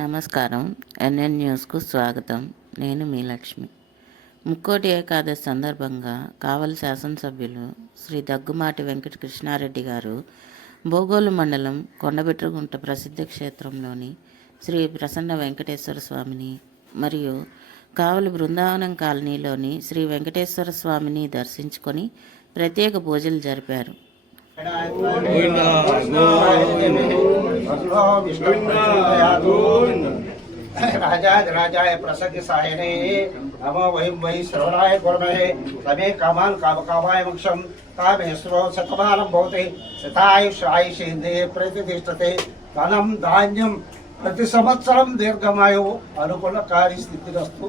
నమస్కారం. ఎన్ఎన్ న్యూస్కు స్వాగతం. నేను మీ లక్ష్మి. ముక్కోటి ఏకాదశి సందర్భంగా కావలి శాసనసభ్యులు శ్రీ దగ్గుమాటి వెంకట కృష్ణారెడ్డి గారు బోగోలు మండలం కొండబెట్రుగుంట ప్రసిద్ధ క్షేత్రంలోని శ్రీ ప్రసన్న వెంకటేశ్వర స్వామిని మరియు కావలి బృందావనం కాలనీలోని శ్రీ వెంకటేశ్వర స్వామిని దర్శించుకొని ప్రత్యేక పూజలు జరిపారు. राजाय प्रसन्न सायने नमो वयं वै श्रवणाय कुर्महे तमे कामान् कामकामाय मोक्षं कामेश्वरो सकमानं भवति शतायुषायुषेन्द्रिये प्रतिष्ठते धनं धान्यं प्रति संवत्सरं दीर्घमायु अनुकूलकारी स्थितिरस्तु।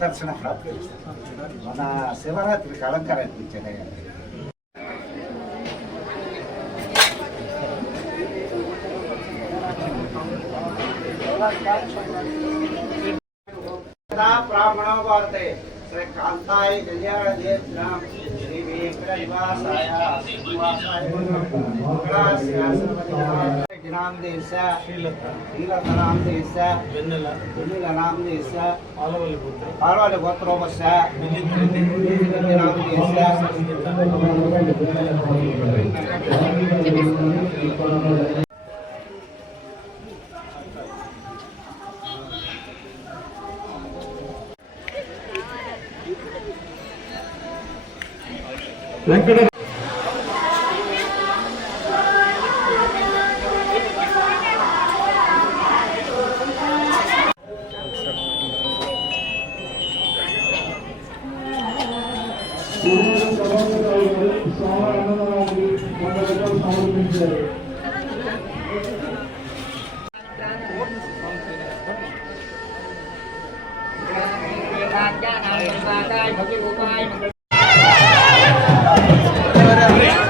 దర్శన ప్రాప్తి మన శివరాత్రికి అలంకారం అనిపించాడు. బ్రాహ్మణ వార్తే శ్రీ కాంతాయ కళ్యాణ శ్రీ వెంకట నివాసాయ नाम देश शीलता नाम देश वेन्नला नाम देश आलवाले गोत्रो बस नाम देश वेंकट Bye.